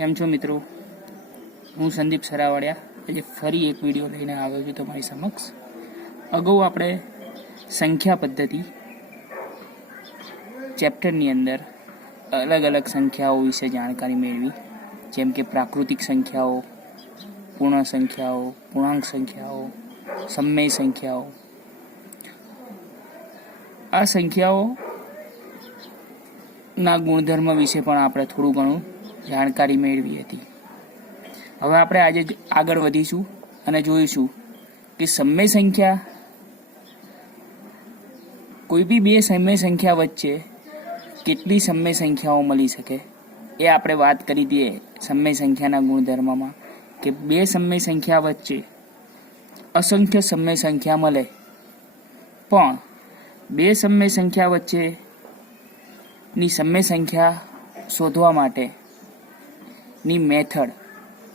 કેમ છો મિત્રો? હું સંદીપ સરાવાડિયા આજે ફરી એક વિડીયો લઈને આવ્યો છું તમારી સમક્ષ. અગાઉ આપણે સંખ્યા પદ્ધતિ ચેપ્ટરની અંદર અલગ અલગ સંખ્યાઓ વિશે જાણકારી મેળવી, જેમ કે પ્રાકૃતિક સંખ્યાઓ, પૂર્ણ સંખ્યાઓ, પૂર્ણાંક સંખ્યાઓ, સમય સંખ્યાઓ. આ સંખ્યાઓના ગુણધર્મ વિશે પણ આપણે થોડું ઘણું જાણકારી મેળવી હતી. હવે આપણે આજે આગળ વધીશું અને જોઈશું કે સમય સંખ્યા, કોઈ બી બે સમય સંખ્યા વચ્ચે કેટલી સમય સંખ્યાઓ મળી શકે એ આપણે વાત કરી દઈએ સમય સંખ્યાના ગુણધર્મમાં, કે બે સમય સંખ્યા વચ્ચે અસંખ્ય સમય સંખ્યા મળે, પણ બે સમય સંખ્યા વચ્ચેની સમય સંખ્યા શોધવા માટેની મેથડ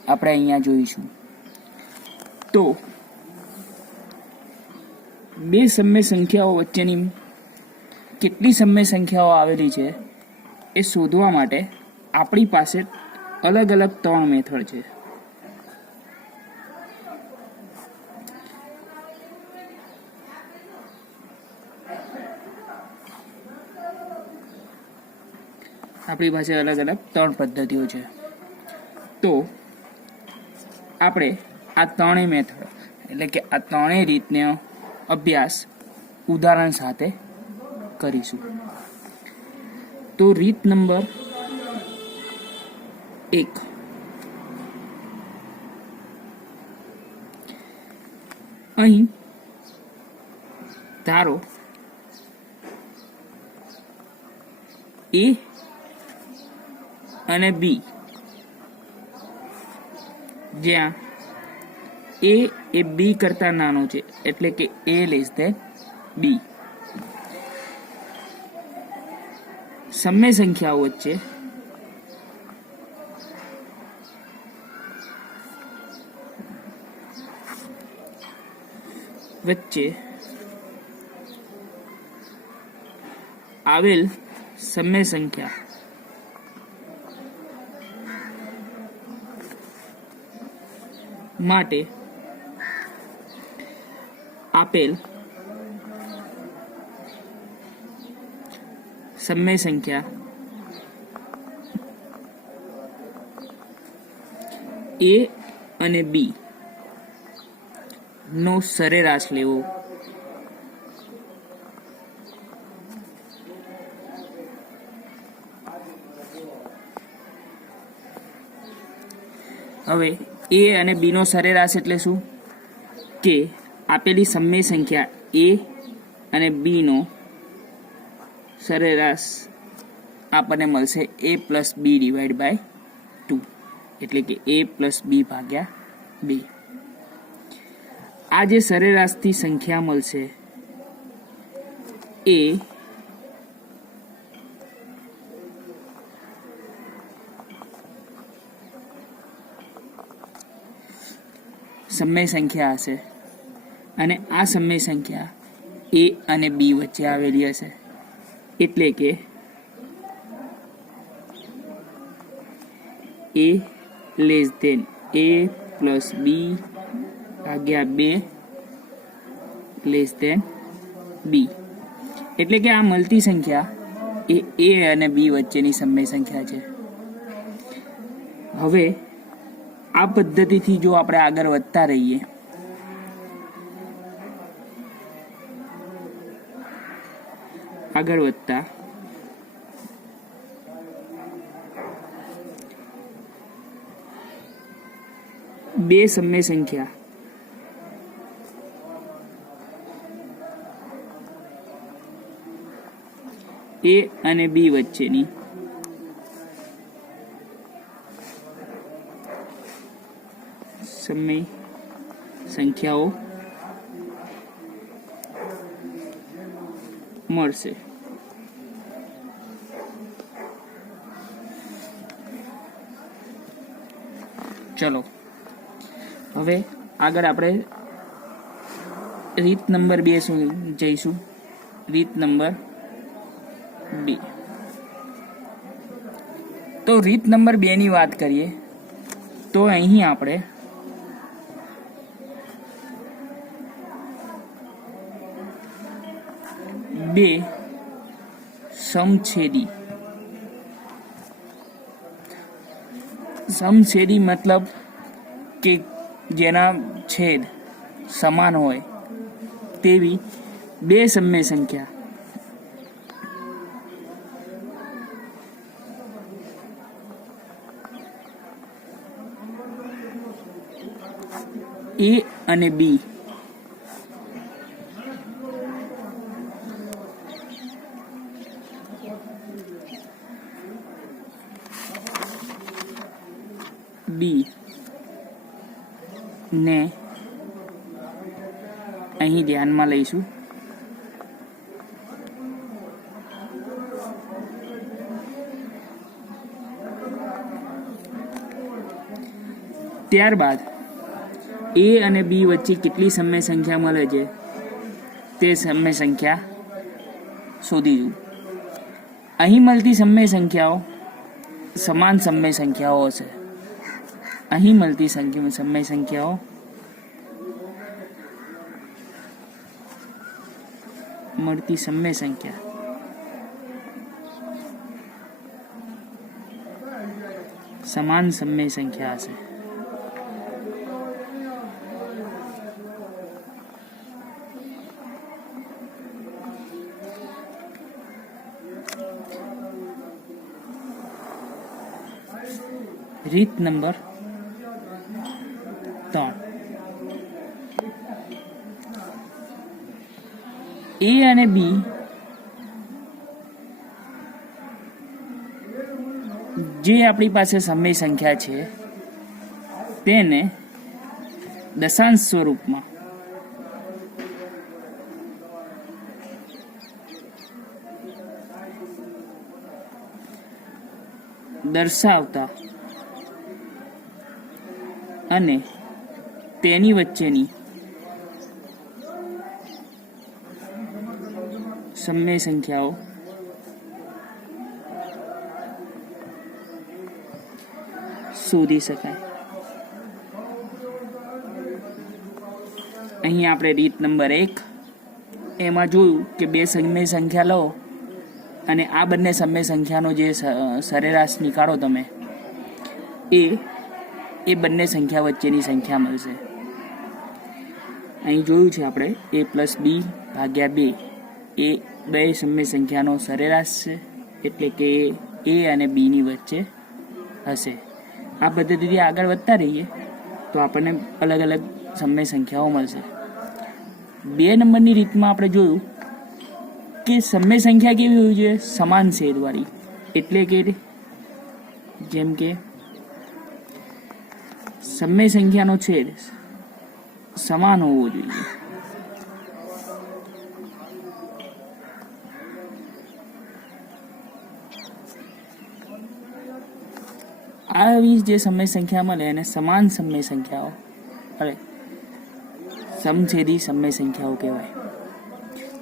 આપણે અહીંયા જોઈશું. તો બે સમય સંખ્યાઓ વચ્ચેની કેટલી સમય સંખ્યાઓ આવેલી છે એ શોધવા માટે આપણી પાસે અલગ અલગ ત્રણ મેથડ છે. આપણી પાસે અલગ અલગ ત્રણ પદ્ધતિઓ છે. તો આપણે આ ત્રણેય મેથડ એટલે કે આ ત્રણેય રીતનો અભ્યાસ ઉદાહરણ સાથે કરીશું. તો રીત નંબર 1, અહીં ધારો A અને B, જ્યાં A એ B કરતા નાનો છે, એટલે કે A લેસ ધેન B. સમય સંખ્યાઓ વચ્ચે આવેલ સમય સંખ્યા માટે આપેલ સમય સંખ્યા A અને B નો સરેરાશ લેવો. હવે A અને B નો સરેરાશ એટલે શું? કે આપેલી સમય સંખ્યા A અને B નો સરેરાશ આપણને મળશે A plus B divide by 2, એટલે કે A પ્લસ B ભાગ્યા 2. આ જે સરેરાશથી સંખ્યા મળશે એ સમય સંખ્યા હશે, અને આ સમય સંખ્યા A અને B વચ્ચે આવેલી હશે, એટલે કે A less than A plus B ભાગ્યા 2 લેસ ધેન B. એટલે કે આ મળતી સંખ્યા એ A અને B વચ્ચેની સમય સંખ્યા છે. હવે આ પદ્ધતિથી જો આપણે આગળ વધતા રહીએ, બે સમય સંખ્યા A અને B વચ્ચેની સમય સંખ્યાઓ મળશે. ચલો હવે આગળ આપણે રીત નંબર 2 જઈશું. રીત નંબર 2, તો રીત નંબર 2 ની વાત કરીએ તો અહીં આપણે બે સમછેદી મતલબ કે જેના છેદ સમાન હોય તેવી બે સમય સંખ્યા A અને B ને અહીં ધ્યાનમાં લઈશું. ત્યારબાદ A અને B વચ્ચે કેટલી સમય સંખ્યા મળે છે તે સમય સંખ્યા શોધીશું. અહીં મળતી સમય સંખ્યાઓ સમાન સમય સંખ્યાઓ હશે. અહીં મળતી સમય સંખ્યાઓ સમાન સમય સંખ્યા હશે. રીત નંબર 3. A અને B જે આપણી પાસે સમય સંખ્યા છે તેને દશાંશ સ્વરૂપમાં દર્શાવતા અને તેની વચ્ચેની સમય સંખ્યાઓ શોધી શકાય. અહીં આપણે રીત નંબર 1 એમાં જોયું કે બે સમય સંખ્યા લો અને આ બંને સમય સંખ્યાનો જે સરેરાશ નીકાળો તમે એ બંને સંખ્યા વચ્ચેની સંખ્યા મળશે. અહીં જોયું છે આપણે A+B ભાગ્યા 2 એ બે સમય સંખ્યાનો સરેરાશ છે, એટલે કે A અને B ની વચ્ચે હશે. આ પદ્ધતિથી આગળ વધતા રહીએ તો આપણને અલગ અલગ સમય સંખ્યાઓ મળશે. 2 નંબરની રીતમાં આપણે જોયું કે સમય સંખ્યા કેવી હોવી જોઈએ? સમાન છેદવાળી, એટલે કે જેમ કે સમય સંખ્યાનો છેદ સમાન હોવો જોઈએ. આવી જે સમય સંખ્યા મળે એને સમાન સમય સંખ્યાઓ સમછેદી સમય સંખ્યાઓ કહેવાય.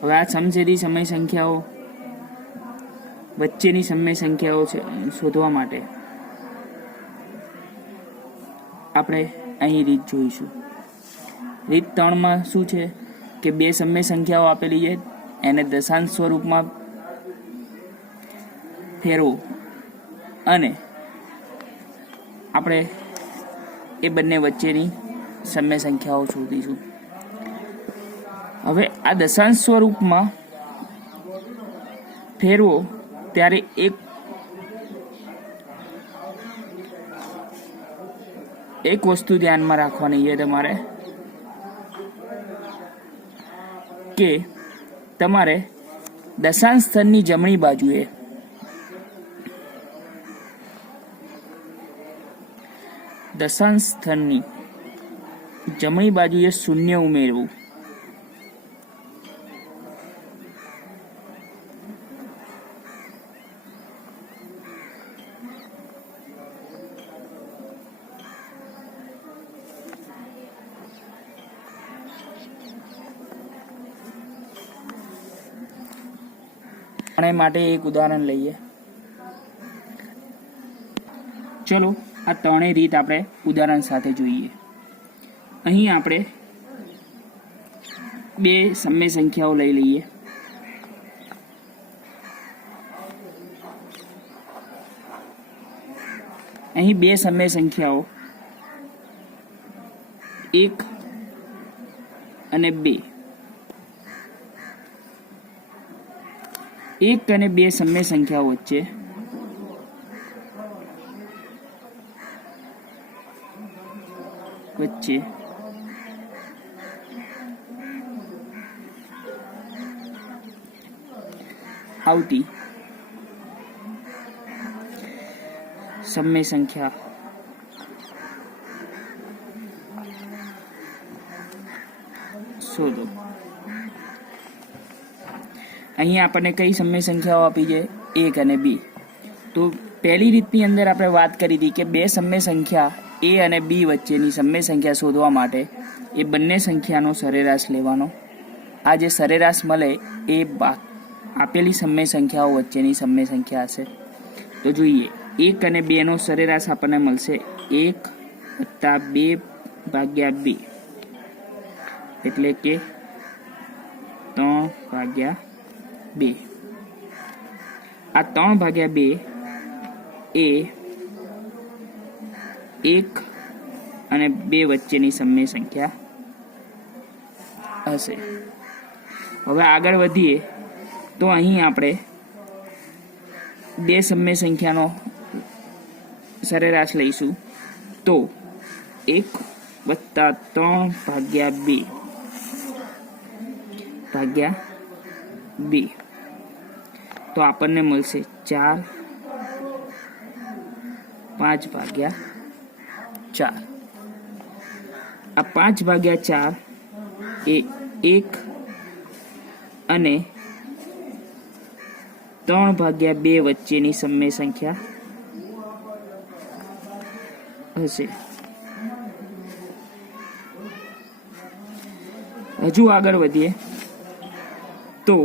હવે આ સમછેદી સમય સંખ્યાઓ વચ્ચેની સમય સંખ્યાઓ શોધવા માટે આપણે અહીં રીત જોઈશું. રીત 3માં શું છે કે બે સમય સંખ્યાઓ આપેલી છે એને દશાંશ સ્વરૂપમાં ફેરવો અને આપણે એ બંને વચ્ચેની સમય સંખ્યાઓ શોધીશું. હવે આ દશાંશ સ્વરૂપમાં ફેરવો ત્યારે એક વસ્તુ ધ્યાનમાં રાખવાની છે તમારે, કે તમારે દશાંશ સ્થળની જમણી બાજુએ શૂન્ય ઉમેરવું. આપણે માટે એક ઉદાહરણ લઈએ. ચલો આ ત્રણેય રીત આપણે ઉદાહરણ સાથે જોઈએ. અહીં આપણે બે સમય સંખ્યાઓ લઈ લઈએ. અહીં બે સમય સંખ્યાઓ 1 અને 2. 1 અને 2 સમય સંખ્યાઓ વચ્ચે આવતી સમય સંખ્યા શોધો. અહીં આપણને કઈ સમય સંખ્યાઓ આપી છે? 1 અને 2. તો પહેલી રીતની અંદર આપણે વાત કરી હતી કે બે સમય સંખ્યા a અને b વચ્ચેની સમય સંખ્યા શોધવા માટે એ બંને સંખ્યાનો સરેરાશ લેવાનો. આ જે સરેરાશ મળે એ આપેલી સમય સંખ્યાઓ વચ્ચેની સમય સંખ્યા હશે. તો જોઈએ, 1 અને 2 નો સરેરાશ આપણને મળશે 1 + 2 ભાગ્યા 2, એટલે કે 3 ભાગ્યા 2. આ 3 ભાગ્યા 2 એ 1 અને 2 વચ્ચેની સમય સંખ્યા હશે. હવે આગળ વધીએ તો અહીં આપણે બે સમય સંખ્યાનો સરેરાશ લઈશું. તો 1 + 3 ભાગ્યા 2 ભાગ્યા 2, તો આપણને મળશે 4, 5 ભાગ્યા 4. આ 5 ભાગ્યા 4 એ 1 અને 3 ભાગ્યા 2 વચ્ચેની સમય સંખ્યા હશે. હજુ આગળ વધીએ તો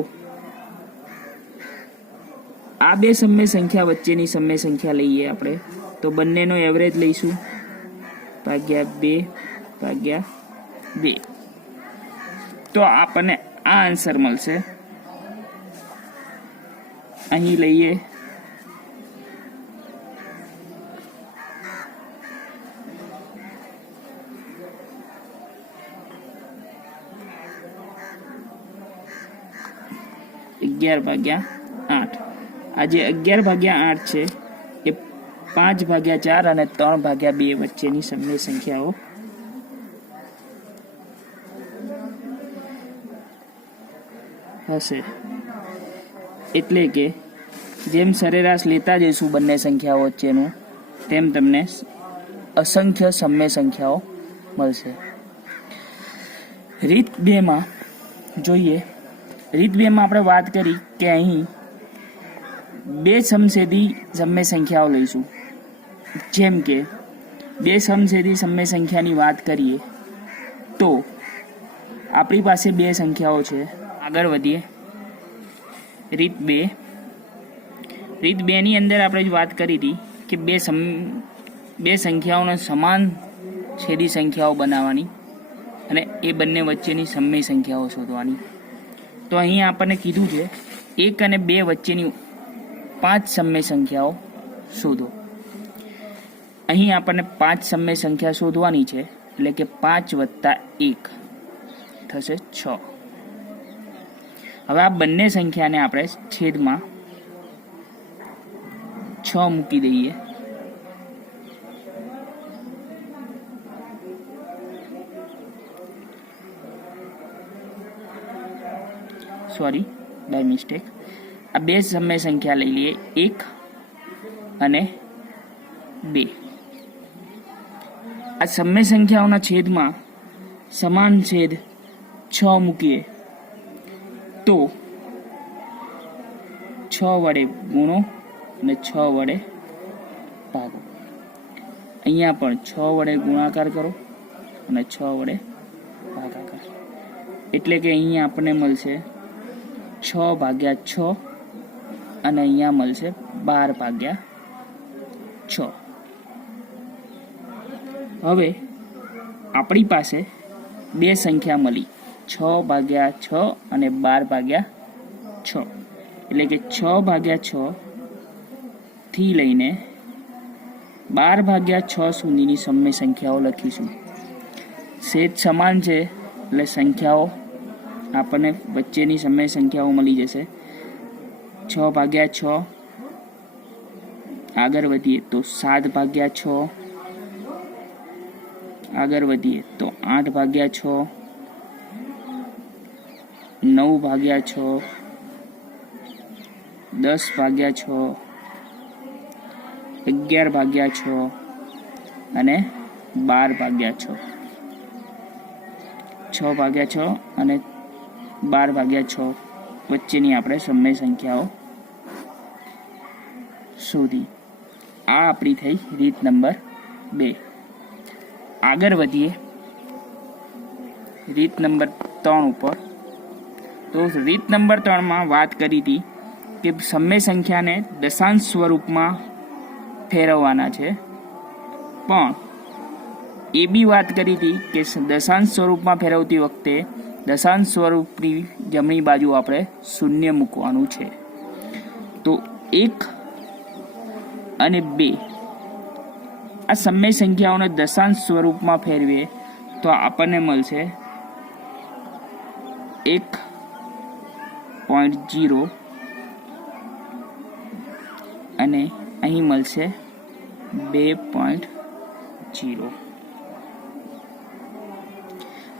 આ બે સમય સંખ્યા વચ્ચેની સમય સંખ્યા લઈએ આપણે, તો બંનેનો એવરેજ લઈશું ભાગ્યા 2 ભાગ્યા 2, તો આપણને આ આન્સર મળશે. અહીં લઈએ અગિયાર ભાગ્યા 8. આ જે 11 ભાગ્યા 8 છે એ 5 ભાગ્યા 4 અને 3 ભાગ્યા 2 વચ્ચેની સમય સંખ્યાઓ હશે. એટલે કે જેમ સરેરાશ લેતા જઈશું બંને સંખ્યાઓ વચ્ચેનું, તેમ તમને અસંખ્ય સમય સંખ્યાઓ મળશે. રીત 2 માં જોઈએ. રીત 2 માં આપણે વાત કરી કે અહીં બે સમછેદી સમય સંખ્યાઓ લઈશું. જેમ કે બે સમછેદી સમય સંખ્યાની વાત કરીએ તો આપણી પાસે બે સંખ્યાઓ છે. આગળ વધીએ. રીત 2. રીત 2 ની અંદર આપણે વાત કરી હતી કે બે સંખ્યાઓને સમાન છેદી સંખ્યાઓ બનાવવાની અને એ બંને વચ્ચેની સમય સંખ્યાઓ શોધવાની. તો અહીં આપણને કીધું છે 1 અને 2 વચ્ચેની 5 સમય સંખ્યાઓ શોધો. અહીં આપણને 5 સમય સંખ્યા શોધવાની છે, એટલે કે 5 + 1 થશે 6. હવે આ બંને સંખ્યાને આપણે છેદમાં 6 મૂકી દઈએ. Sorry, by mistake. આ બે સમય સંખ્યા લઈ લઈએ, 1 અને 2. આ સમય સંખ્યાઓના છેદમાં સમાન છેદ 6 મૂકીએ તો 6 વડે ગુણો અને 6 વડે ભાગો. અહીંયા પણ 6 વડે ગુણાકાર કરો અને 6 વડે ભાગાકાર. એટલે કે અહીંયા આપણને મળશે 6 ભાગ્યા 6 અને અહીંયા મળશે 12 ભાગ્યા 6. હવે આપણી પાસે બે સંખ્યા મળી, 6/6 અને 12/6, એટલે કે 6/6 થી લઈને 12/6 સુધીની સમય સંખ્યાઓ લખીશું. સેજ સમાન છે એટલે સંખ્યાઓ આપણને વચ્ચેની સમય સંખ્યાઓ મળી જશે. 6/6, આગળ વધીએ તો 7/6, આગળ વધીએ તો 8/6, 9/6, 10/6, 11/6 અને 12/6. 6/6 અને 12/6 વચ્ચેની આપણે સમય સંખ્યાઓ શોધી. આ આપણી થઈ રીત નંબર 2. આગળ વધીએ રીત નંબર 3 ઉપર. તો રીત નંબર 3માં વાત કરી હતી કે સમય સંખ્યાને દશાંશ સ્વરૂપમાં ફેરવવાના છે, પણ એ બી વાત કરી હતી કે દશાંશ સ્વરૂપમાં ફેરવતી વખતે દશાંશ સ્વરૂપની જમણી બાજુ આપણે શૂન્ય મૂકવાનું છે. તો 1 અને 2 આ સમય સંખ્યાઓને દશાંશ સ્વરૂપમાં ફેરવીએ તો આપણને મળશે 1.0 અને અહીં મળશે 2.0.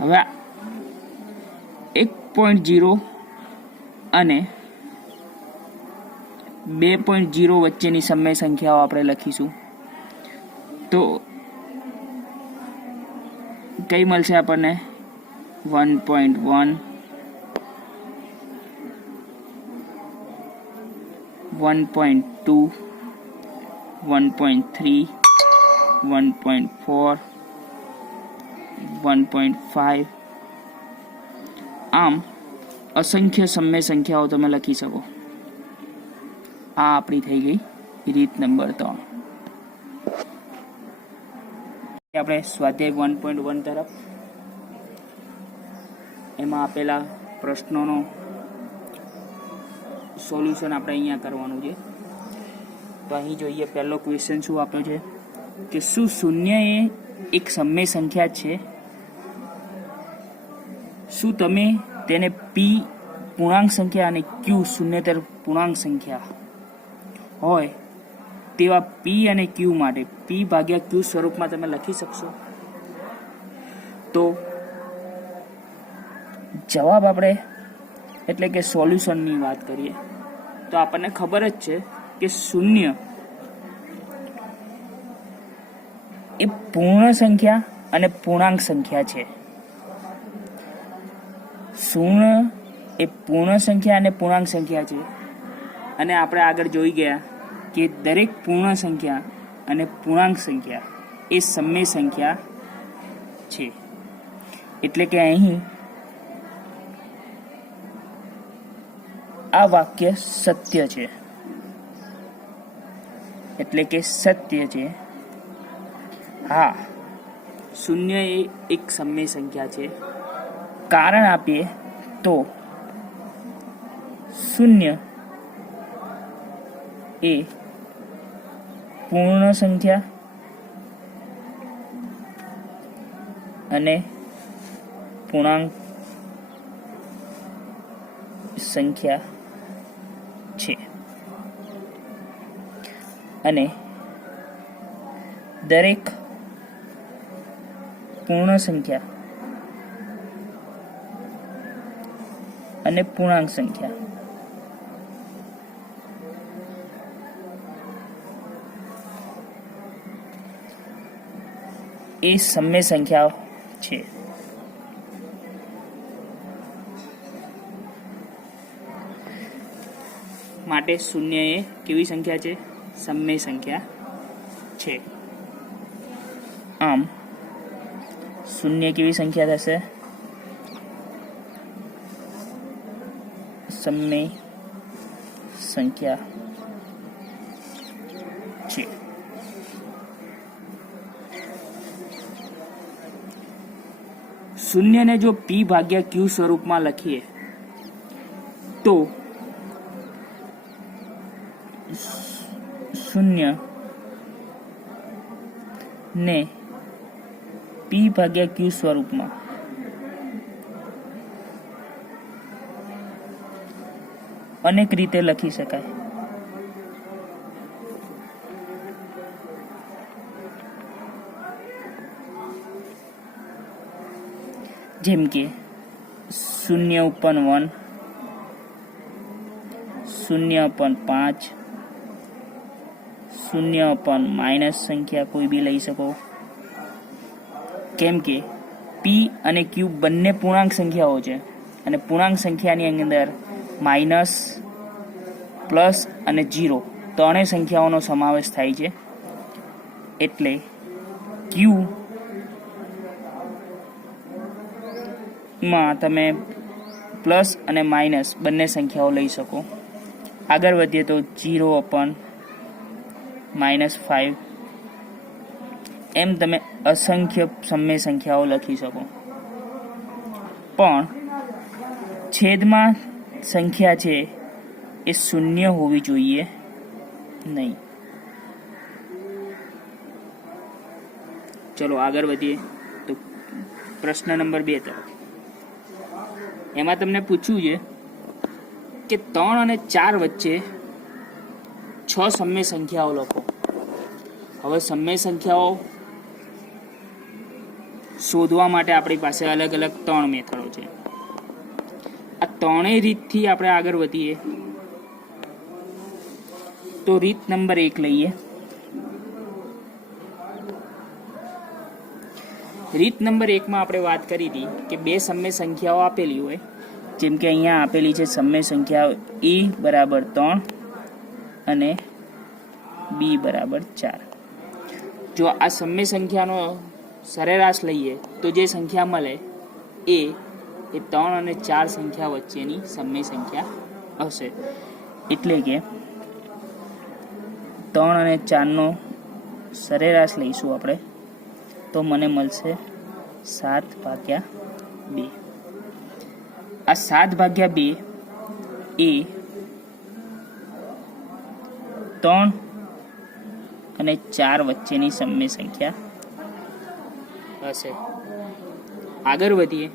હવે 1.0 અને 2.0 વચ્ચેની સમય સંખ્યાઓ આપણે લખીશું. તો કઈ મળશે આપણને? 1.1, 1.2, 1.3, 1.4, 1.5. આમ અસંખ્ય સમય સંખ્યાઓ તમે લખી શકો. આ આપણી થઈ ગઈ રીત નંબર 3. આપણે સ્વાધ્યાય 1.1 તરફ. એમાં આપેલા પ્રશ્નોનો સોલ્યુશન આપણે અહીંયા કરવાનું છે. તો અહીં જોઈએ, પહેલો ક્વેશ્ચન શું આપ્યો છે કે શું શૂન્ય એ એક સમય સંખ્યા છે? શું તમે તેને પી પૂર્ણાંક સંખ્યા અને ક્યુ શૂન્યતર પૂર્ણાંક સંખ્યા હોય તેવા પી અને ક્યુ માટે P/Q સ્વરૂપમાં તમે લખી શકશો? તો જવાબ આપણે એટલે કે સોલ્યુશનની વાત કરીએ તો આપણને ખબર જ છે કે શૂન્ય એ પૂર્ણ સંખ્યા અને પૂર્ણાંક સંખ્યા છે. શૂન્ય એ પૂર્ણ સંખ્યા અને પૂર્ણાંક સંખ્યા છે. અને આપણે આગળ જોઈ ગયા કે દરેક પૂર્ણ સંખ્યા અને પૂર્ણાંક સંખ્યા એ સમય સંખ્યા છે. એટલે કે અહીં આ વાક્ય સત્ય છે. એટલે કે સત્ય છે. હા, શૂન્ય એ એક સમય સંખ્યા છે. કારણ આપીએ તો શૂન્ય એ પૂર્ણ સંખ્યા અને પૂર્ણાંક સંખ્યા છે. અને દરેક પૂર્ણ સંખ્યા અને પૂર્ણાંક સંખ્યા એ સમય સંખ્યાઓ છે. માટે શૂન્ય એ કેવી સંખ્યા છે? સમય સંખ્યા છે. આમ શૂન્ય કેવી સંખ્યા થશે? સમય સંખ્યા છે. શૂન્યને જો પી ભાગ્યા ક્યુ સ્વરૂપમાં લખીએ તો શૂન્ય ને પી ભાગ્યા ક્યુ સ્વરૂપમાં અનેક રીતે લખી શકાય. જેમ કે 0/1, 0/5, 0/ સંખ્યા કોઈ બી લઈ શકો. કેમ કે પી અને ક્યુ બંને પૂર્ણાંક સંખ્યાઓ છે અને પૂર્ણાંક સંખ્યાની અંદર માઇનસ, પ્લસ અને 0 ત્રણેય સંખ્યાઓનો સમાવેશ થાય છે. એટલે ક્યુ માં તમે પ્લસ અને માઇનસ બંને સંખ્યાઓ લઈ શકો. આગળ વધીએ તો 0/-5 એમ તમે અસંખ્ય સમય સંખ્યાઓ લખી શકો. પણ છેદમાં સંખ્યા છે એ શૂન્ય હોવી જોઈએ નહીં. ચલો આગળ વધીએ તો પ્રશ્ન નંબર 2 તરફ. એમાં તમને પૂછ્યું છે કે 3 અને 4 વચ્ચે 6 સમય સંખ્યાઓ લખો. હવે સમય સંખ્યાઓ શોધવા માટે આપણી પાસે અલગ અલગ 3 મેથડો છે. આ ત્રણેય રીતથી આપણે આગળ વધીએ તો રીત નંબર 1 લઈએ. રીત નંબર 1 માં આપણે વાત કરી હતી કે બે સમય સંખ્યાઓ આપેલી હોય, જેમ કે અહીંયા આપેલી છે સમય સંખ્યાઓ a બરાબર 3 અને b બરાબર 4. જો આ સમય સંખ્યાનો સરેરાશ લઈએ તો જે સંખ્યા મળે એ 3 અને 4 સંખ્યા વચ્ચેની સમય સંખ્યા હશે. એટલે કે 3 અને 4 નો સરેરાશ લઈશું આપણે તો મને મળશે 7/2. આ 7/2 એ 3 અને 4 વચ્ચેની સમય સંખ્યા હશે. આગળ વધીએ.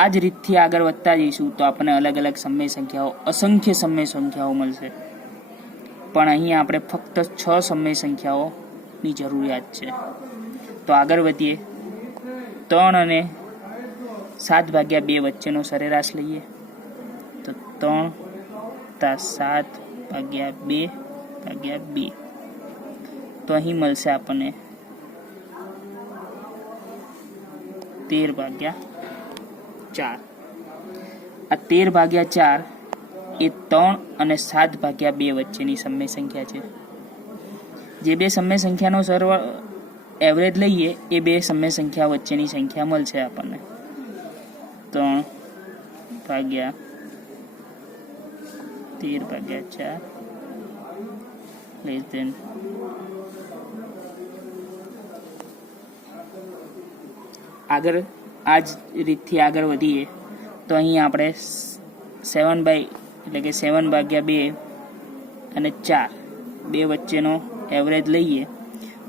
આ જ રીતથી આગળ વધતા જઈશું તો આપણને અલગ અલગ સમય સંખ્યાઓ, અસંખ્ય સમય સંખ્યાઓ મળશે. પણ અહીં આપણે ફક્ત 6 સમય સંખ્યાઓની જરૂરિયાત છે. તો આગળ વધીએ. 3 અને 7/2 વચ્ચેનો સરેરાશ લઈએ તો 3+7/2 તો અહીં મળશે આપણને 13/4. આ 13/4 એ 3 અને 7/2 વચ્ચેની સમય સંખ્યા છે. જે બે સમય સંખ્યાનો એવરેજ લઈએ એ બે સમય સંખ્યા વચ્ચેની સંખ્યા મળશે આપણને 3/13/4 લેસ ધેન. આગળ આ જ રીતથી આગળ વધીએ તો અહીં આપણે 7/2 અને 4 બે વચ્ચેનો એવરેજ લઈએ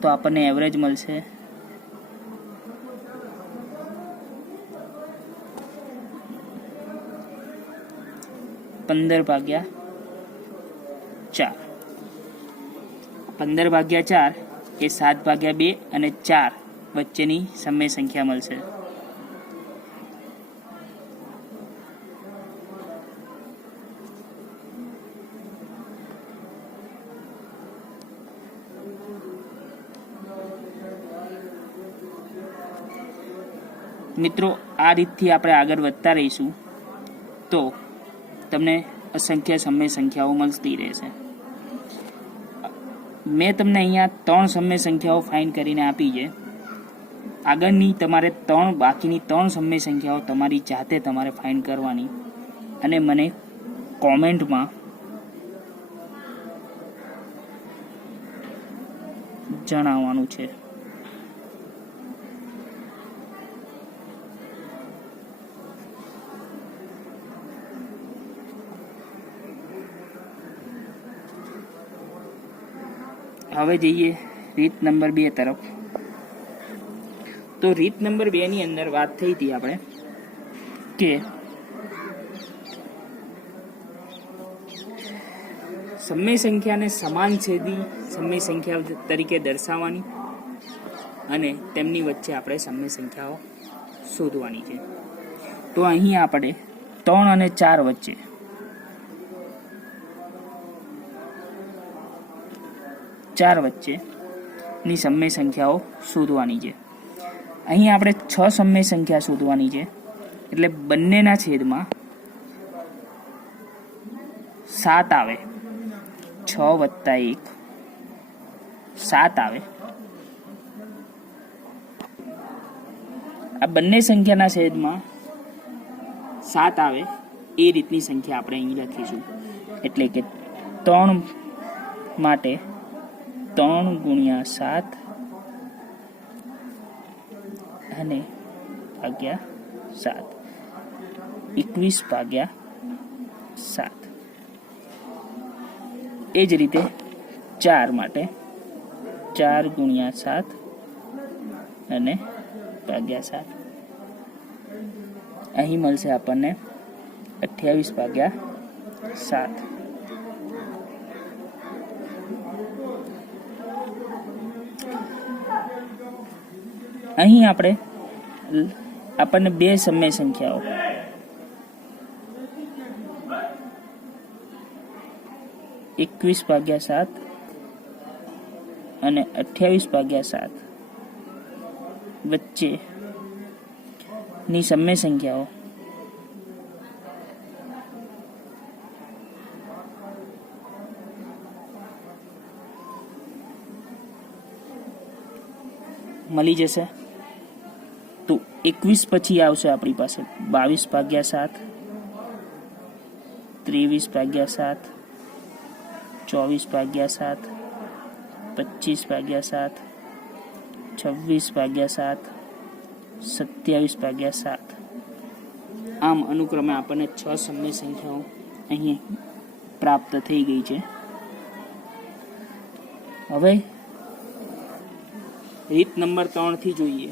તો આપણને એવરેજ મળશે 15/4. 15/4 એ 7/2 અને 4 વચ્ચેની સમય સંખ્યા મળશે. મિત્રો, આ રીતથી આપણે આગળ વધતા રહીશું તો તમને અસંખ્ય સમય સંખ્યાઓ મળતી રહેશે. મેં તમને અહીંયા 3 સમય સંખ્યાઓ ફાઇન કરીને આપી છે. આગળની તમારે બાકીની 3 સમય સંખ્યાઓ તમારી જાતે તમારે ફાઇન કરવાની અને મને કોમેન્ટમાં જણાવવાનું છે. હવે જઈએ રીત નંબર 2 તરફ. તો રીત નંબર 2 ની અંદર વાત થઈ હતી આપણે કે સમય સંખ્યાને સમાન છેદી સમય સંખ્યા તરીકે દર્શાવવાની અને તેમની વચ્ચે આપણે સમય સંખ્યાઓ શોધવાની છે. તો અહીં આપણે 3 અને 4 વચ્ચે ની સમય સંખ્યાઓ શોધવાની છે. અહીં આપણે 6 સમય સંખ્યા શોધવાની છે. એટલે બંનેના છેદમાં 7 આવે. 6 + 1 7 આવે. આ બંને સંખ્યાના છેદમાં 7 આવે એ રીતની સંખ્યા આપણે અહીં લખીશું. એટલે કે 3 માટે 3 × 7 અને ભાગ્યા 7 21/7. એ જ રીતે 4 માટે 4 × 7 અને ભાગ્યા 7. અહીં મળશે આપણને 28/7. અહીં આપણને 2 સમય સંખ્યાઓ (21/7) અને 28/7 વચ્ચેની સમય સંખ્યાઓ મળી જશે. તો 21 પછી આવશે આપણી પાસે 22/7, 23/7, 24/7, 25/7, 26/7, 27/7. આમ અનુક્રમે આપણને 6 સમય સંખ્યાઓ અહીં પ્રાપ્ત થઈ ગઈ છે. હવે રીત નંબર 3 થી જોઈએ.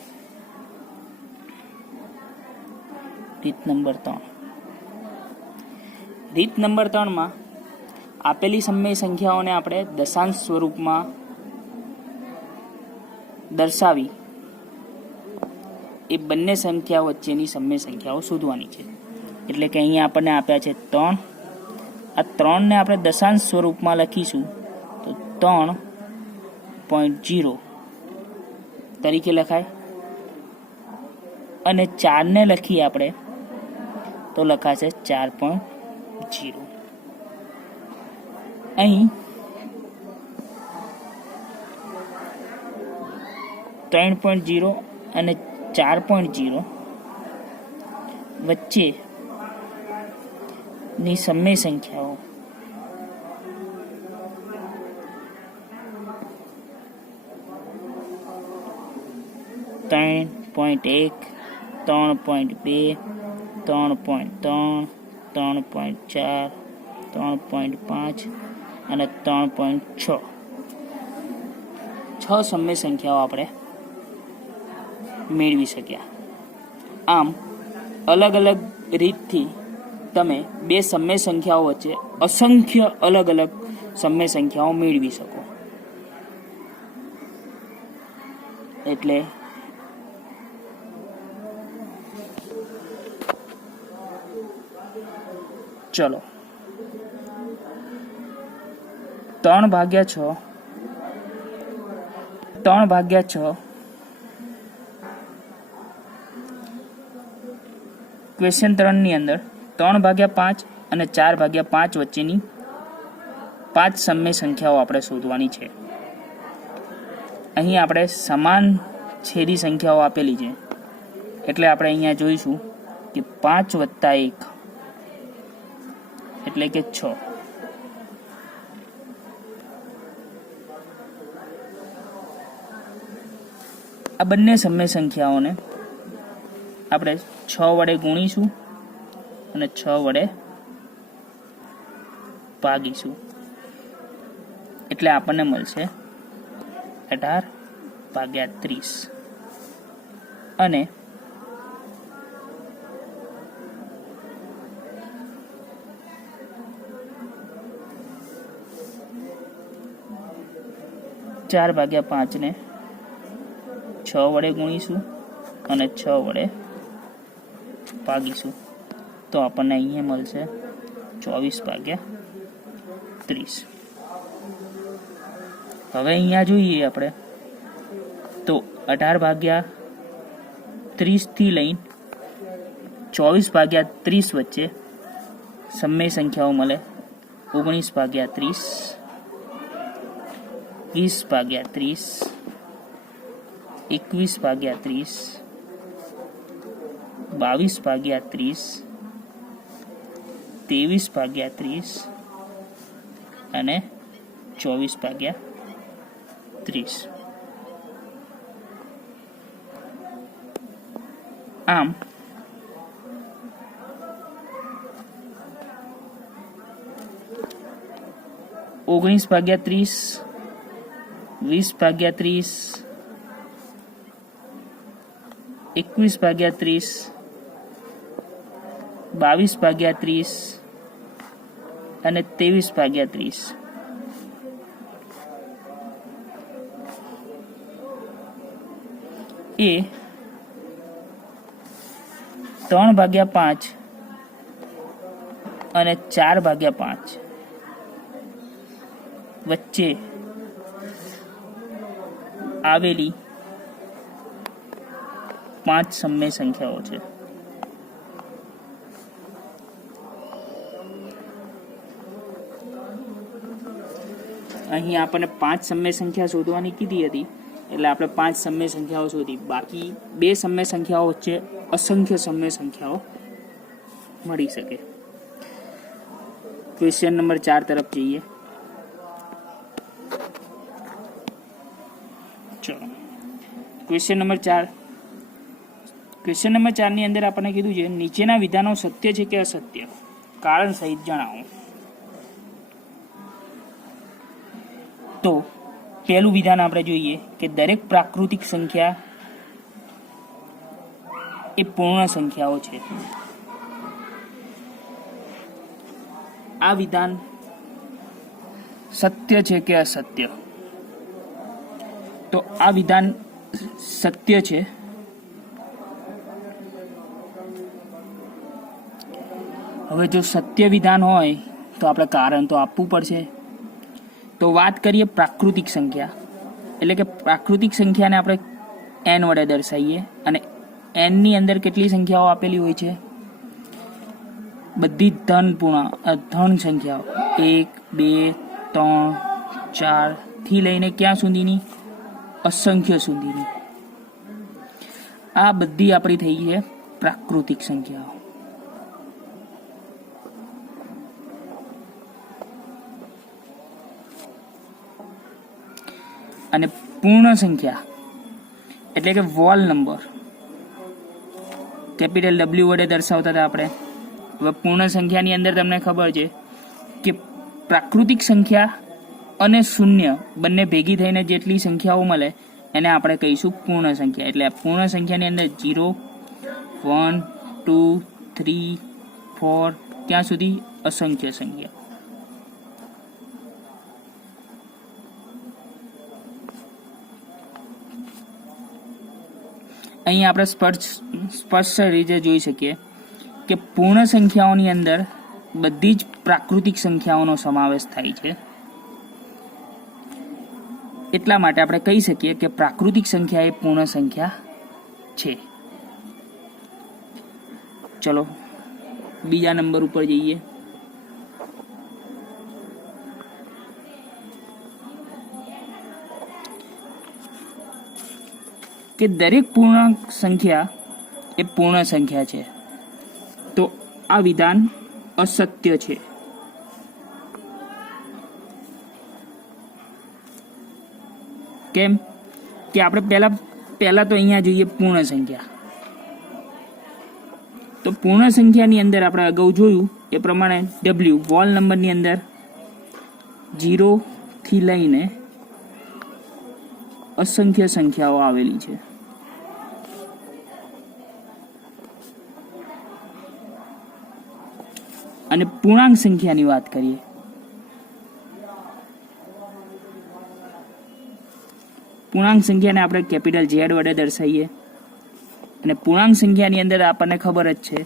રીત નંબર 3 માં આપેલી સમય સંખ્યાઓને આપણે દશાંશ સ્વરૂપમાં દર્શાવી એ બંને સંખ્યાઓ વચ્ચેની સમય સંખ્યાઓ શોધવાની છે. એટલે કે અહીંયા આપણને આપ્યા છે 3. આ 3 ને આપણે દશાંશ સ્વરૂપમાં લખીશું તો 3.0 તરીકે લખાય. અને 4 ને લખીએ આપણે તો લખાશે 4.0. અહીં 3.0 અને 4.0 વચ્ચેની સમય સંખ્યાઓ (3.1, 3.2, 3.3, 3.4, 3.5 અને 3.6) 6 સમય સંખ્યાઓ આપણે મેળવી શક્યા. આમ અલગ અલગ રીતથી તમે 2 સમય સંખ્યાઓ વચ્ચે અસંખ્ય અલગ અલગ સમય સંખ્યાઓ મેળવી શકો. એટલે ચલો 3/6 ક્વેશ્ચન 3 ની અંદર 3/5 અને 4/5 વચ્ચેની 5 સમય સંખ્યાઓ આપણે શોધવાની છે. અહીં આપણે સમાન છેદી સંખ્યાઓ આપેલી છે એટલે આપણે અહીંયા જોઈશું કે 5 + 1 એટલે કે 6. આ બંને સમય સંખ્યાઓને આપણે 6 વડે ગુણીશું અને 6 વડે ભાગીશું એટલે આપણને મળશે 18/30 અને 4/5 ને 6 વડે ગુણીશું અને 6 વડે ભાગીશું તો આપણને અહીંયા મળશે 24/30. હવે અહીંયા જોઈએ આપણે તો 18/30 થી લઈને 24/30 વચ્ચે સમય સંખ્યાઓ મળે 19/30, 20/30, 21/30, 22/30, 23/30 અને 24/30. આમ 19/30, 20/30, 21/30, 22/30 અને 23/30 એ 3/5 અને 4/5 વચ્ચે આવેલી 5 સમય સંખ્યાઓ છે. અહીં આપણને 5 સમય સંખ્યા શોધવાની કીધી હતી એટલે આપણે 5 સમય સંખ્યાઓ શોધી. બાકી 2 સમય સંખ્યાઓ વચ્ચે અસંખ્ય સમય સંખ્યાઓ મળી શકે. ક્વેશ્ચન નંબર 4 તરફ જઈએ. ચલો ક્વેશ્ચન નંબર 4. ક્વેશ્ચન નંબર 4 ની અંદર આપણને કીધું છે નીચેના વિધાનો સત્ય છે કે અસત્ય, કારણ સહિત જણાવો. તો પહેલું વિધાન આપણે જોઈએ કે દરેક પ્રાકૃતિક સંખ્યા એ પૂર્ણ સંખ્યાઓ છે. આ વિધાન સત્ય છે કે અસત્ય? તો આ વિધાન સત્ય છે. હવે જો સત્ય વિધાન હોય તો આપણે કારણ તો આપવું પડશે. તો વાત કરીએ પ્રાકૃતિક સંખ્યા, એટલે કે પ્રાકૃતિક સંખ્યાને આપણે n વડે દર્શાવીએ અને n ની અંદર કેટલી સંખ્યાઓ આપેલી હોય છે? બધી ધન સંખ્યાઓ 1, 2, 3, 4 થી લઈને ક્યાં સુધીની? અસંખ્ય સુધીની. આ બધી આપણી થઈ છે પ્રાકૃતિક સંખ્યાઓ. અને પૂર્ણ સંખ્યા એટલે કે વોલ નંબર કેપિટલ W વડે દર્શાવતા હતા આપણે. હવે પૂર્ણ સંખ્યાની અંદર તમને ખબર છે કે પ્રાકૃતિક સંખ્યા અને શૂન્ય બંને ભેગી થઈને જેટલી સંખ્યાઓ મળે એને આપણે કહીશું પૂર્ણ સંખ્યા. એટલે પૂર્ણ સંખ્યાની અંદર 0, 1, 2, 3, 4 ત્યાં સુધી અસંખ્ય સંખ્યા. અહીં આપણે સ્પષ્ટ રીતે જોઈ શકીએ કે પૂર્ણ સંખ્યાઓની અંદર બધી જ પ્રાકૃતિક સંખ્યાઓનો સમાવેશ થાય છે. એટલા માટે આપણે કહી શકીએ કે પ્રાકૃતિક સંખ્યા એ પૂર્ણ સંખ્યા છે. ચલો બીજા નંબર ઉપર જઈએ. કે દરેક પૂર્ણ સંખ્યા એ પૂર્ણ સંખ્યા છે. તો આ વિધાન અસત્ય છે. કેમ કે આપણે પહેલા તો અહીંયા જોઈએ પૂર્ણ સંખ્યા. તો પૂર્ણ સંખ્યાની અંદર આપણે અગાઉ જોયું એ પ્રમાણે W વોલ નંબરની અંદર 0 થી લઈને અસંખ્ય સંખ્યાઓ આવેલી છે. અને પૂર્ણાંક સંખ્યાની વાત કરીએ પૂર્ણાંક સંખ્યાને આપણે કેપિટલ Z વડે દર્શાવીએ અને પૂર્ણાંક સંખ્યાની અંદર આપણને ખબર જ છે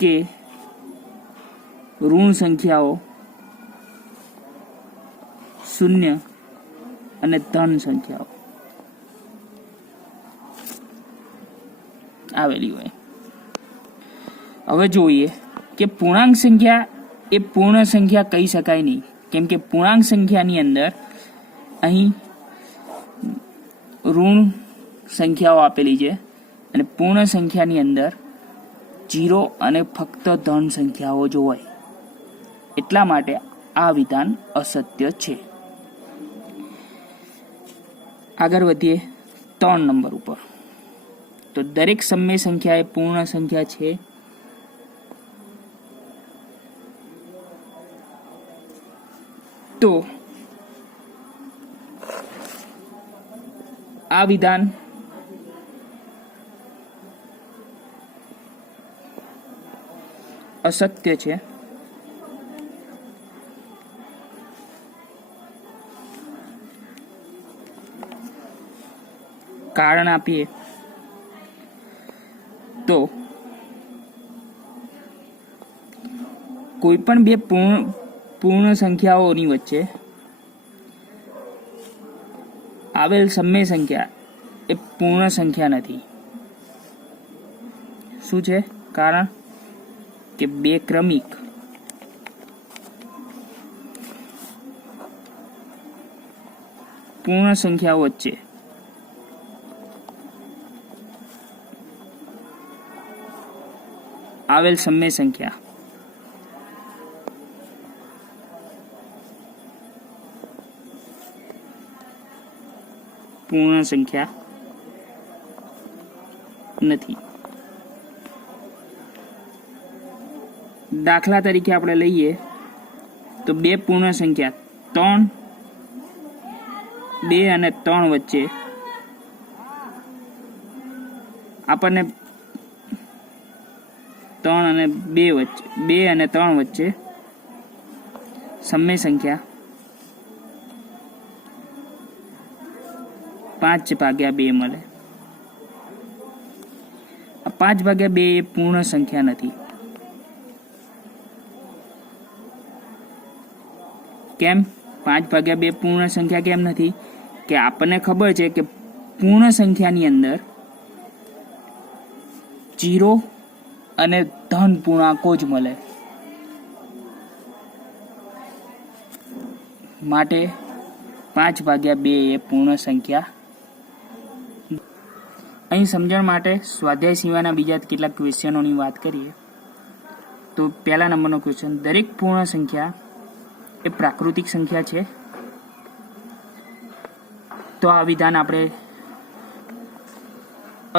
કે ઋણ સંખ્યાઓ શૂન્ય અને ધન સંખ્યાઓ આવેલી હોય. હવે જોઈએ કે પૂર્ણાંક સંખ્યા એ પૂર્ણ સંખ્યા કહી શકાય નહીં, કેમ કે પૂર્ણાંક સંખ્યાની અંદર અહીં ઋણ સંખ્યાઓ આપેલી છે અને પૂર્ણ સંખ્યાની અંદર 0 અને ફક્ત ધન સંખ્યાઓ જોવાય. એટલા માટે આ વિધાન અસત્ય છે. આગળ વધીએ 3 નંબર ઉપર. તો દરેક સમય સંખ્યા એ પૂર્ણ સંખ્યા છે. તો આ વિધાન અસત્ય છે. કારણ આપીએ તો કોઈ પણ બે પૂર્ણ સંખ્યાઓની વચ્ચે આવેલ સમય સંખ્યા એ પૂર્ણ સંખ્યા નથી. શું છે કારણ? કે બે ક્રમિક પૂર્ણ સંખ્યાઓ વચ્ચે આવેલ સમય સંખ્યા પૂર્ણ સંખ્યા નથી. દાખલા તરીકે આપણે લઈએ તો બે પૂર્ણ સંખ્યા 3, 2 અને 3 વચ્ચે આપણને 3 અને 3 વચ્ચે સમય સંખ્યા 5/2 મળે. 5/2 એ પૂર્ણ સંખ્યા નથી. કેમ 5/2 પૂર્ણ સંખ્યા કેમ નથી? કે આપણને ખબર છે કે પૂર્ણ સંખ્યાની અંદર 0 અને ધન પૂર્ણાંકો જ મળે. માટે 5/2 એ પૂર્ણ સંખ્યા. અહીં સમજણ માટે સ્વાધ્યાય સિવાયના બીજા કેટલાક ક્વેશ્ચનોની વાત કરીએ તો પહેલા નંબરનો ક્વેશ્ચન, દરેક પૂર્ણ સંખ્યા એ પ્રાકૃતિક સંખ્યા છે? તો આ વિધાન આપણે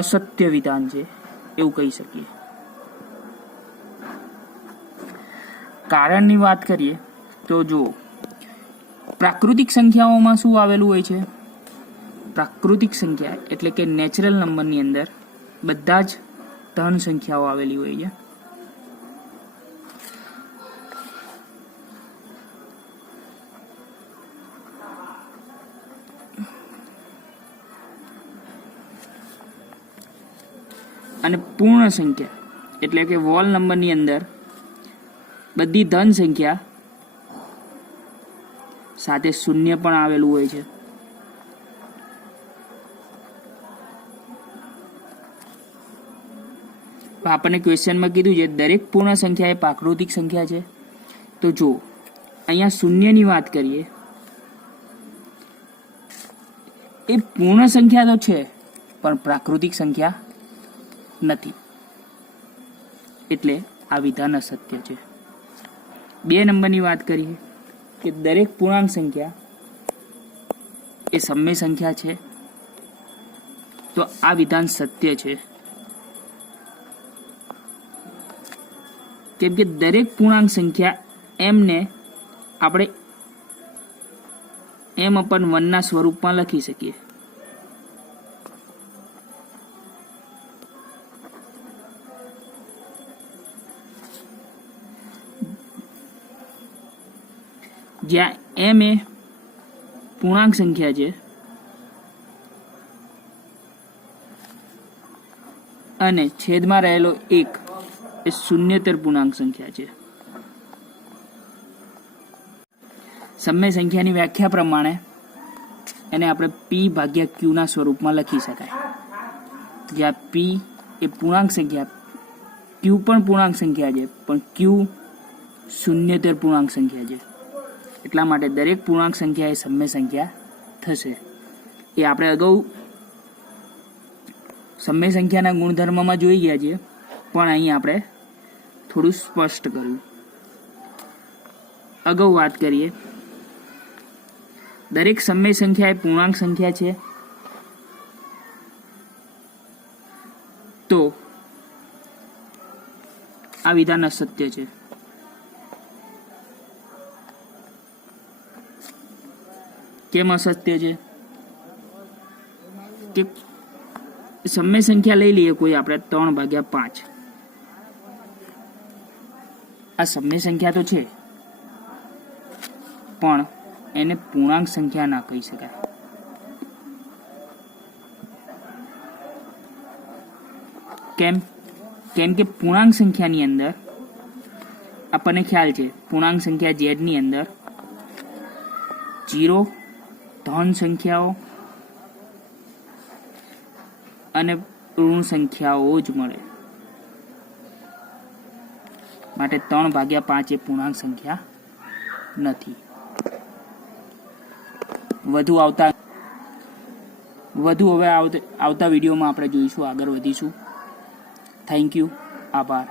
અસત્ય વિધાન છે એવું કહી શકીએ. કારણની વાત કરીએ તો જો પ્રાકૃતિક સંખ્યાઓમાં શું આવેલું હોય છે? પ્રાકૃતિક સંખ્યા એટલે કે નેચરલ નંબરની અંદર બધા જ ધન સંખ્યાઓ આવેલી હોય છે. અને પૂર્ણ સંખ્યા એટલે કે વોલ નંબરની અંદર બધી ધન સંખ્યા સાથે શૂન્ય પણ આવેલું હોય છે. આપણને ક્વેશ્ચનમાં કીધું છે દરેક પૂર્ણ સંખ્યા એ પ્રાકૃતિક સંખ્યા છે. તો જો અહીંયા શૂન્યની વાત કરીએ, એ પૂર્ણ સંખ્યા તો છે પણ પ્રાકૃતિક સંખ્યા નથી. એટલે આ વિધાન અસત્ય છે. 2 નંબરની વાત કરીએ કે દરેક પૂર્ણાંક સંખ્યા એ સમય સંખ્યા છે. તો આ વિધાન સત્ય છે. કેમ કે દરેક પૂર્ણાંક સંખ્યા એમને આપણે m/1 સ્વરૂપમાં લખી શકીએ. જ્યાં m એ પૂર્ણાંક સંખ્યા છે અને છેદમાં રહેલો 1 એ શૂન્યતર પૂર્ણાંક સંખ્યા છે. સમય સંખ્યાની વ્યાખ્યા પ્રમાણે એને આપણે p/q ના સ્વરૂપમાં લખી શકાય. જ્યાં p એ પૂર્ણાંક સંખ્યા, q પણ પૂર્ણાંક સંખ્યા છે, પણ q શૂન્યતર પૂર્ણાંક સંખ્યા છે. એટલા માટે દરેક પૂર્ણાંક સંખ્યા એ સમય સંખ્યા થશે. એ આપણે અગાઉ સમય સંખ્યાના ગુણધર્મમાં જોઈ ગયા છે, પણ અહીં આપણે થોડું સ્પષ્ટ કર્યું. અગાઉ વાત કરીએ, દરેક સમય સંખ્યા એ પૂર્ણાંક સંખ્યા છે, તો આ વિધાન અસત્ય છે. કેમ અસત્ય છે? કે સમય સંખ્યા લઈ લઈએ કોઈ આપણે 3/5. આ સમય સંખ્યા તો છે, પણ એને પૂર્ણાંક સંખ્યા ના કહી શકાય. કેમ? કેમ કે પૂર્ણાંક સંખ્યાની અંદર આપણને ખ્યાલ છે, પૂર્ણાંક સંખ્યા z ની અંદર 0 ધન સંખ્યાઓ અને ઋણ સંખ્યાઓ જ મળે. માટે 3/5 એ પૂર્ણાંક સંખ્યા નથી. વધુ હવે આવતા વિડીયોમાં આપણે જોઈશું, આગળ વધીશું. Thank you. આભાર.